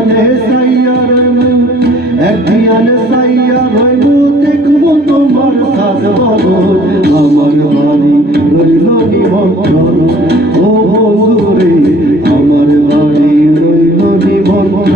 ধিয়ানে সাইয়ার ধিয়ানে সাইয়ার হইমু দেখবো তোমার সাথ বদল আমার বাড়ি রইল নিমন্ত্রণ ও বন্ধুরে আমার বাড়ি রইল নিমন্ত্রণ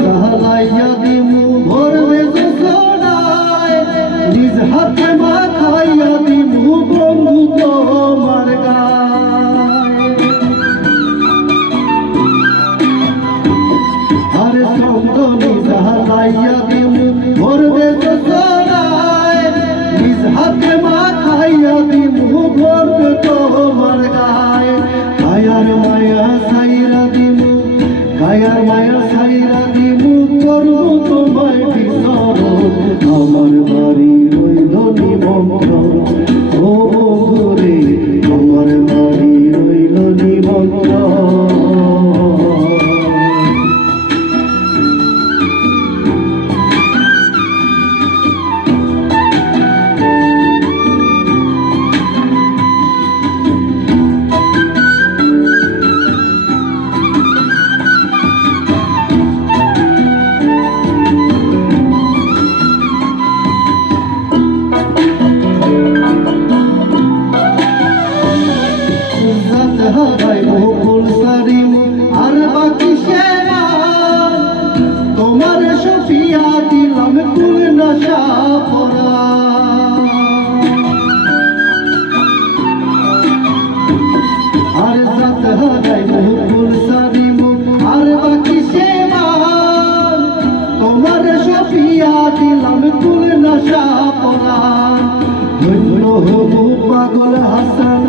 জ্বালাইয়া দিমু ভরবে সোনায় নিজ হাতে মাখাইয়া দিমু বন্ধু তোমার গায় আরে সন্দনে জ্বালাইয়া দিমু ভরবে সোনায় নিজ হাতে মাখাইয়া দিমু বন্ধু তোমার গায় কায়ার মায়া সাইরা দিমু কায়ার মায়া সাইরা দিমু করবো তোমায় বিসরণ আমার বাড়ি রইল নিমন্ত্রণ ও বন্ধুরে আমার বাড়ি রইল নিমন্ত্রণ ফুল সারিমু আর বাকি সেরা তোমার সফিয়া দিলাম কুল নশা পরা আর সাত হাজাইমু ফুল সারিমু আর বাকি সেরা তোমার সফিয়া দিলাম কুল নশা পরা ধন্য হবু পাগল হাসান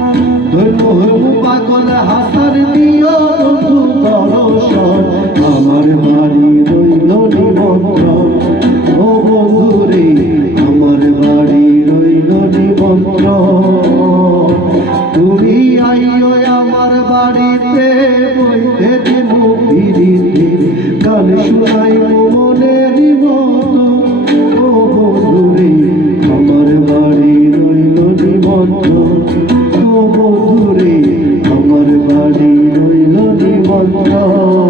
ধন্য হবু পাগল হাসান দিও বন্ধু দর্শন আমার বাড়ি রইল নিমন্ত্রণ ও বন্ধুরে আমার বাড়ি রইল নিমন্ত্রণ তুমি আইও আমার বাড়িতে বইতে দিমু ফিরিতে গান শুনাইমু মনের মতো ও বন্ধুরে আমার বাড়ি রইল নিমন্ত্রণ ও বন্ধুরে আমার বাড়ি রইল নিমন্ত্রণ।